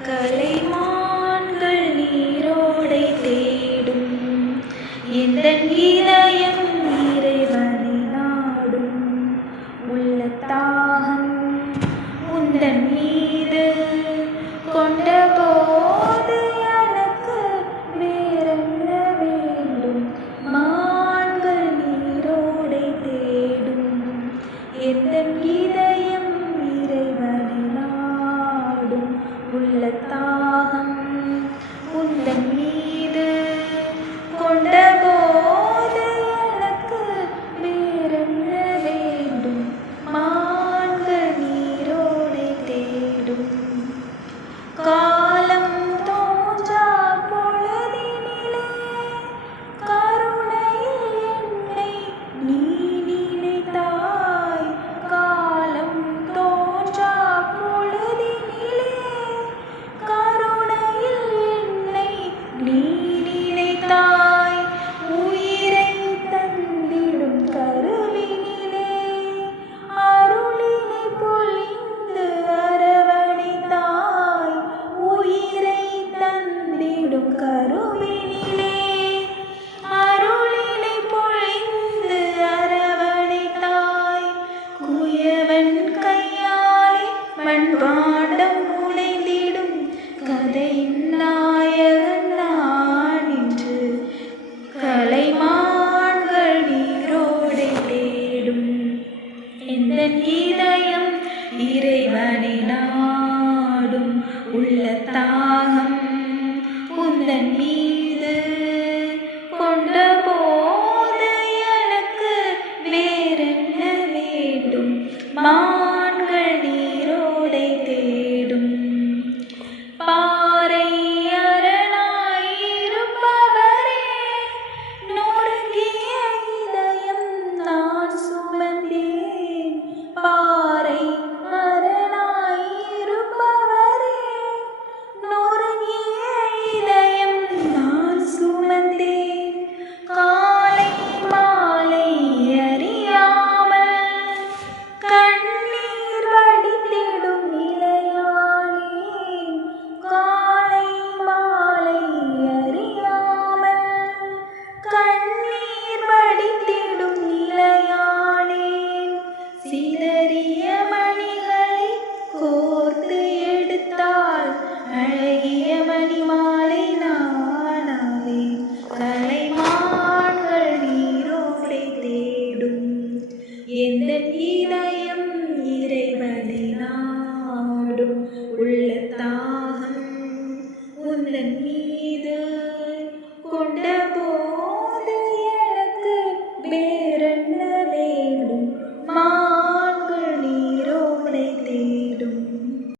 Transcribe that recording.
கலைமான்கள் நீரோடை தேடும் எந்தன் இதயம் இறைவனை நாடும். உள்ளத்தாகம் உந்தன் மீது கொண்ட போது எனக்கு வேறென்ன வேண்டும். மான்கள் நீரோடை தேடும் எந்தன் இதயம் இறைவனை நாடும். உள்ளத்தாகம் உந்தன் மீது கொண்ட போது எனக்கு வேறென்ன வேண்டும். மான்கள் நீரோடை தேடும். காலம் தோன்றா பொழுதினிலே கருணையில் என்னை நீ நினைத்தாய். காலம் தோன்றா பொழுதினிலே கருணையில் என்னை நீ நினைத்தாய். உயிரை தந்திடும் கருவினிலே அருளினை பொழிந்து அரவணைத்தாய். உயிரை தந்திடும் கருவினிலே அருளினை பொழிந்து அரவணைத்தாய். குயவன் கையாலே மண்பாண்டம் உடைந்திடும் கதையின் நாயகன் நான் என்று. கலைமான்கள் நீரோடை தேடும் எந்தன் இதயம் இறைவனை நாடும். உள்ளத்தாகம் உந்தன் மீது கொண்ட போது எனக்கு வேறென்ன வேண்டும். மான்கள் நீரோடை தேடும். பாறை அரணாயிருப்பவரே, நொறுங்கிய இதயம் நான் சுமந்தேன். பாறை அரணாயிருப்பவரே, நொறுங்கிய இதயம் நான் சுமந்தேன். காலை மாலை அறியாமல் கண்ணீர் வடித்திடும் நிலையானேன். காலை மாலை அறியாமல் கண்ணீர் வடித்திடும் நிலையானேன். சிதறிய மணிகளை கோர்த்து எடுத்தால் அழகிய மணிமாலை நானாவேன். கலைமான்கள் நீரோடை தேடும் எந்தன் இதயம் இறைவனை நாடும். உள்ளத்தாகம் உந்தன்